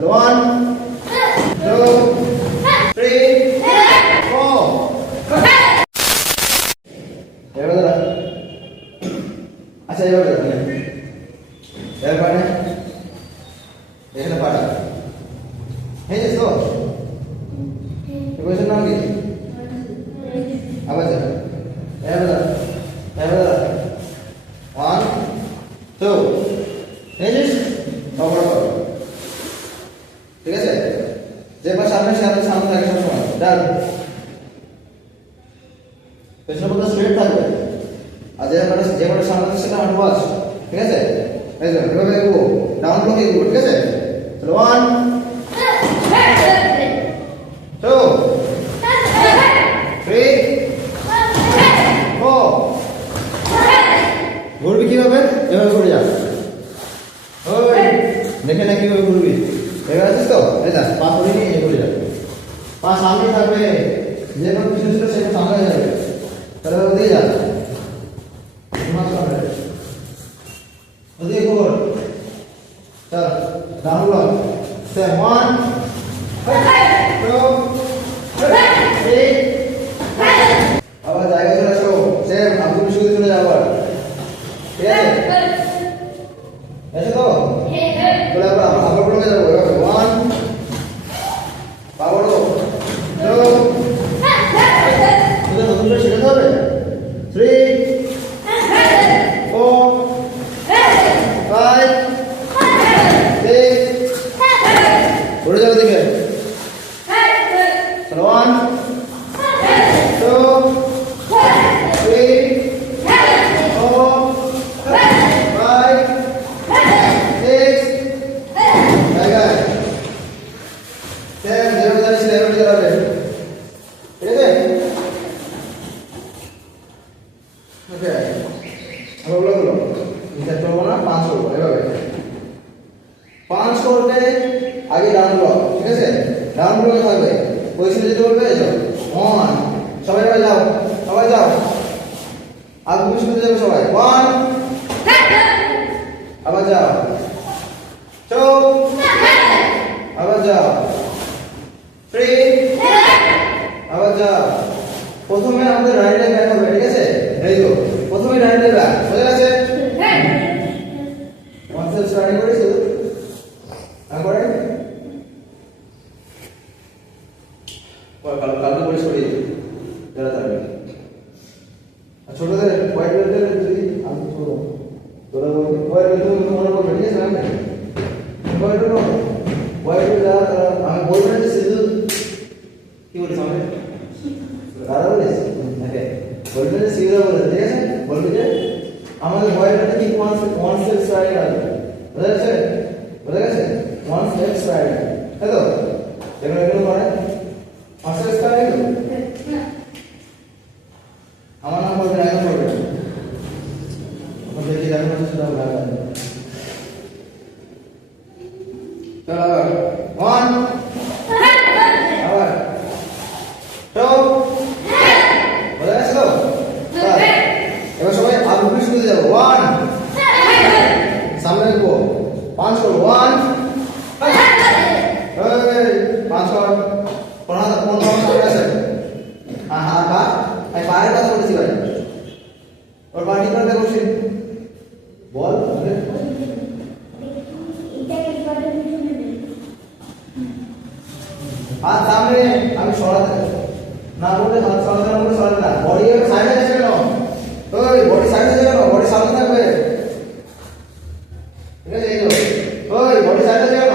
One, two, three, four. এবার দাঁড়া। আচ্ছা এবার দাঁড়া। এবার পাটা। এখানে পাটা। হয়ে গেছে তো? এবার নাম কি? আবার যা। এবার দাঁড়া। এবার দাঁড়া। One, two. হয়ে গেছে? বাবা বাবা। ঠিক আছে, যে পাশে সামনে সামনে সামনে থাকে সবসময় ডান পেছনে পুরো স্ট্রেট থাকবে আর যে পাশে সামনে থাকে সেটা হাঁটু ওয়াচ ঠিক আছে এই যে এভাবে এগো ডাউন ব্লক এগো ঠিক আছে চলো 1 2 3 4 ঘুরবি কিভাবে এভাবে ঘুরে যা ওই দেখে না কিভাবে ঘুরবি এবার আছিস তো এই না পা পড়ে নিয়ে ঘুরে যাবে পা সামনে থাকবে যে কোনো কিছু ছিল সেটা সামনে যাবে তাহলে ওদিকে যা তোমার সামনে ওদিকে ঘুর চল ডাউন ব্লক সে 1 2 3 আবার জায়গা চলে আসো সেম আব্দুল শুরু চলে যাও আবার ঠিক আছে এসে তো বলে আবার ব্লকে যাবো 1 পাবো 2 তোদের নতুন করে শিখতে হবে 3 4 5 6 ঘুরে যাবে দিকে চলো 1 2 3 4 5 6 জায়গায় সেম যেভাবে জানিস সেভাবে চালাবে ঠিক আছে ওকে আবার বলো এটা করবো না 5 করবো এভাবে 5 করবে আগে ডাউন ব্লক ঠিক আছে ডাউন ব্লকে থাকবে পজিশনে যেতে বলবে এই যাও 1 সবাই যাও আর তুমি শুনতে যাবে সবাই 1 আবার যাও 2 আবার যাও 3 আবার যাও প্রথমে আমাদের রাইটে ব্যাক হবে ঠিক আছে এই তো প্রথমে রাইটে ব্যাক বুঝে গেছে কনসেপ্ট স্টার্টিং করেছো তারপরে কালকে করে সরিয়ে যারা থাকবে আর ছোটদের হোয়াইট বেল্টের যদি আমি ছোট তোরা হোয়াইট বেল্ট মনে করবে ঠিক আছে না হোয়াইট বেল্ট আমি বলবো না যে সিজল কি বলিস আমাকে দাদা বলিস ওকে বলবে যে সিজল বলে ঠিক আছে বলবে যে আমাদের হোয়াইট বেল্টে কি ওয়ান সেল স্ট্রাইক আছে বুঝা গেছে ওয়ান সেল স্ট্রাইক তাই তো এগুলো করে ওয়ান সেল স্ট্রাইক আমার নাম বলবে একদম বলবে দেখি দেখো সেটা ভালো চলো 1 আবার 2 বলে গেছে তো এবার সবাই আলু শুরু যাবো 1 সামনে গো 5 করবো 1 এই 5 কর কোন করে আছে হ্যাঁ বা আমি বাইরে কথা বলেছি ভাই ওর বাড়ি করে দেখছি বল হাত সামনে আমি সরাতে না বললে হাত সরাতে না বলে সরাতে না বডি সাইডে যাবে না ওই বডি সাইডে যাবে না বডি সামনে থাকবে ঠিক আছে এই ওই বডি সাইডে যাবে